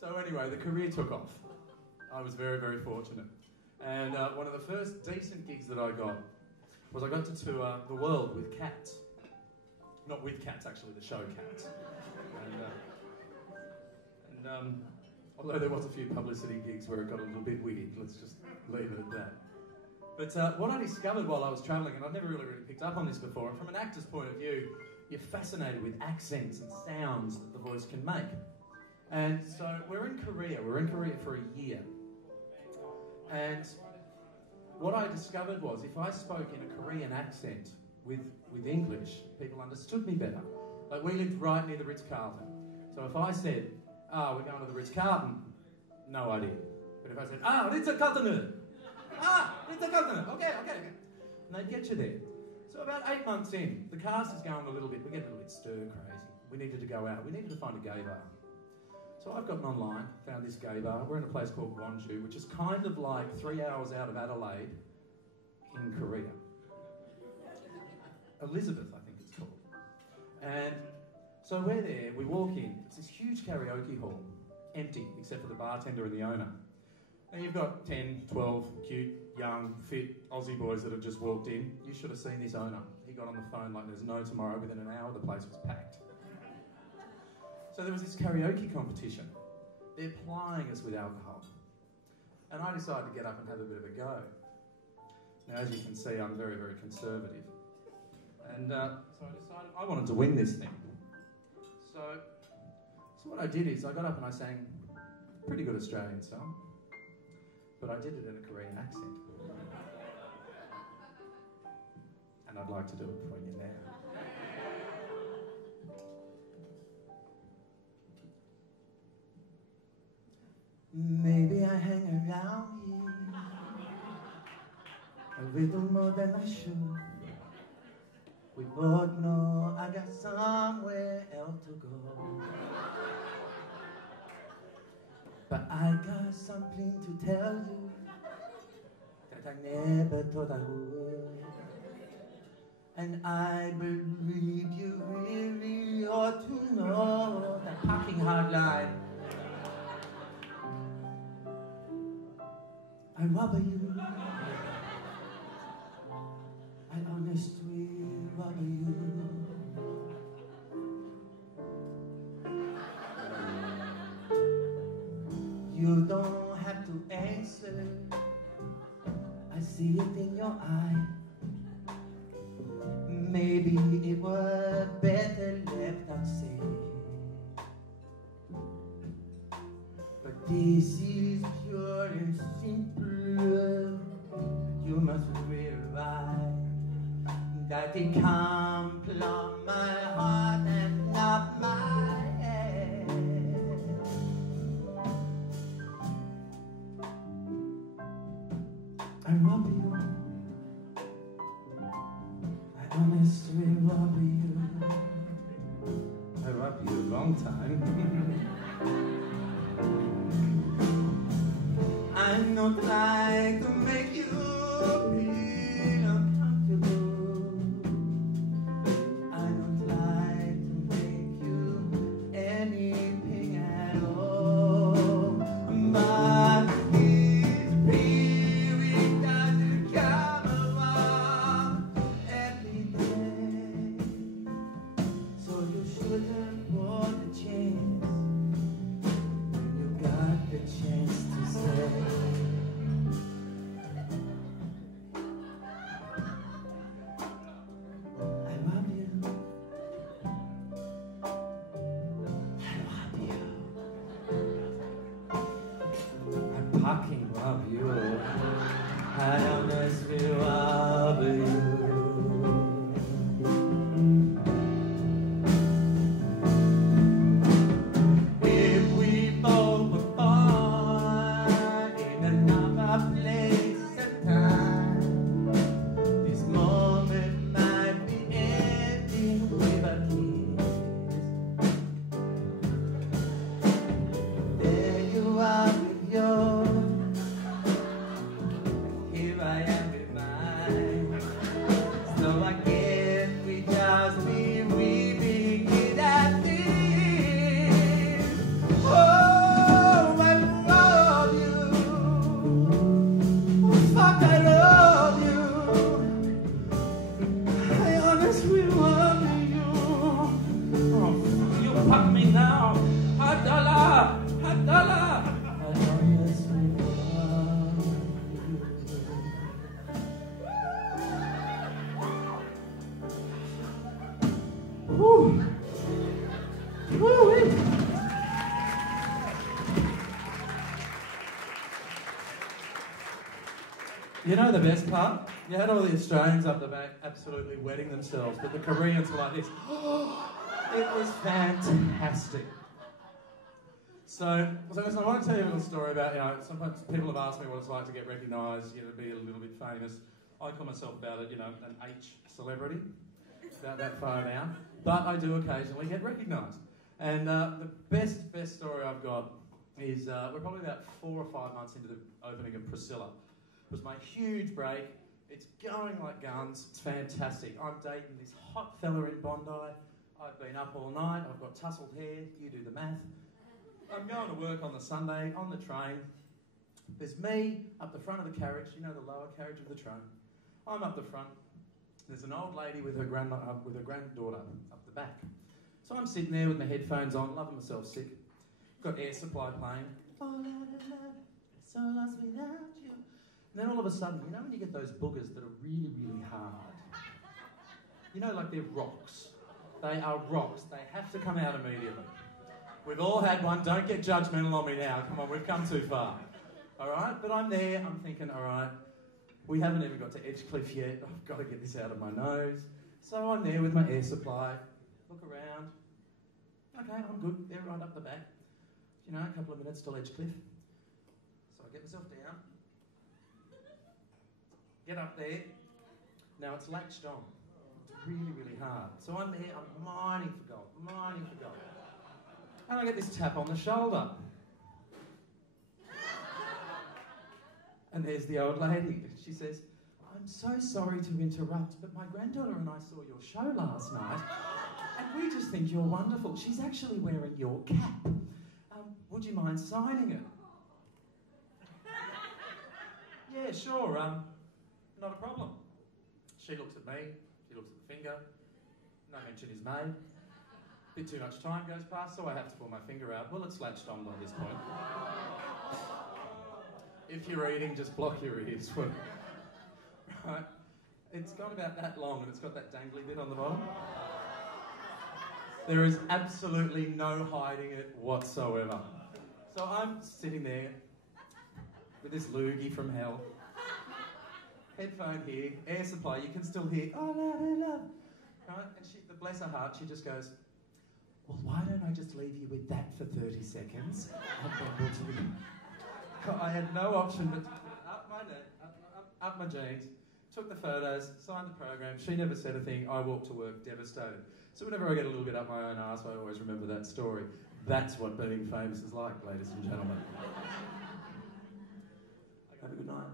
So anyway, the career took off. I was very, very fortunate. And one of the first decent gigs that I got was I got to tour the world with Cats. Not with Cats, actually, the show Cats. And although there was a few publicity gigs where it got a little bit weird, let's just leave it at that. But what I discovered while I was travelling, and I've never really picked up on this before, and from an actor's point of view, you're fascinated with accents and sounds that the voice can make. And so we're in Korea for a year. And what I discovered was if I spoke in a Korean accent with English, people understood me better. Like, we lived right near the Ritz-Carlton. So if I said, we're going to the Ritz-Carlton, no idea. But if I said, Ritz-Carlton, Ritz-Carlton, okay. And they'd get you there. So about 8 months in, the cast is going a little bit, we get a little bit stir-crazy. We needed to go out, we needed to find a gay bar. So I've gotten online, found this gay bar. We're in a place called Gwonju, which is kind of like 3 hours out of Adelaide in Korea. Elizabeth, I think it's called. And so we're there, we walk in, it's this huge karaoke hall, empty, except for the bartender and the owner. And you've got 10, 12 cute, young, fit Aussie boys that have just walked in. You should have seen this owner. He got on the phone like there's no tomorrow. Within an hour, the place was packed. So there was this karaoke competition. They're plying us with alcohol. And I decided to get up and have a bit of a go. Now, as you can see, I'm very, very conservative. And so I decided I wanted to win this thing. So what I did is I got up and I sang a pretty good Australian song, but I did it in a Korean accent. And I'd like to do it for you now. Maybe I hang around here a little more than I should. We both know I got somewhere else to go. But I got something to tell you that I never thought I would. And I believe you really ought to know that parking hard line. I robber you. I honestly robber you. You don't have to answer. I see it in your eye. Maybe it was better left unsaid. But this is pure and simple. You must realize that it can plumb my heart and not my head. I rob you. I honestly rob you. I robbed you a long time. I'm not trying to make you feel uncomfortable. I'm not trying to make you anything at all. But this spirit doesn't come around every day. So you shouldn't want a chance when you got the chance to say. Fucking love you. I honestly love you. If we both were born in another place and time, this moment might be ending with a kiss. There you are with your You know the best part? You had all the Australians up the back absolutely wetting themselves, but the Koreans were like this. It was fantastic. So listen, I want to tell you a little story about, sometimes people have asked me what it's like to get recognised, be a little bit famous. I call myself about it, an H celebrity, about that far down. But I do occasionally get recognised. And the best story I've got is we're probably about 4 or 5 months into the opening of Priscilla. It was my huge break. It's going like guns. It's fantastic. I'm dating this hot fella in Bondi. I've been up all night. I've got tousled hair. You do the math. I'm going to work on the Sunday on the train. There's me up the front of the carriage, the lower carriage of the train. I'm up the front. There's an old lady with her granddaughter up the back. So I'm sitting there with my headphones on, loving myself sick. Got Air Supply playing. So lost without you. And then all of a sudden, when you get those boogers that are really, really hard? Like they're rocks. They are rocks. They have to come out immediately. We've all had one. Don't get judgmental on me now. Come on, we've come too far. All right? But I'm there. I'm thinking, all right, we haven't even got to Edgecliff yet. I've got to get this out of my nose. So I'm there with my Air Supply. Look around. Okay, I'm good. They're right up the back. A couple of minutes till Edgecliff. So I get myself down. Get up there. Now it's latched on. It's really, really hard. So I'm there. I'm mining for gold. And I get this tap on the shoulder. And there's the old lady. She says, I'm so sorry to interrupt, but my granddaughter and I saw your show last night, and we just think you're wonderful. She's actually wearing your cap. Would you mind signing it? Yeah, sure. Not a problem. She looks at me. She looks at the finger. No mention is made. Bit too much time goes past, so I have to pull my finger out. Well, it's latched on by this point. If you're eating, just block your ears. Right? It's got about that long, and it's got that dangly bit on the bottom. There is absolutely no hiding it whatsoever. So I'm sitting there with this loogie from hell. Headphone here, Air Supply, you can still hear, oh, love. Right? And bless her heart, she just goes, well, why don't I just leave you with that for 30 seconds? I had no option but to put up my neck, up my jeans, took the photos, signed the program. She never said a thing. I walked to work devastated. So whenever I get a little bit up my own arse, I always remember that story. That's what being famous is like, ladies and gentlemen. Have a good night.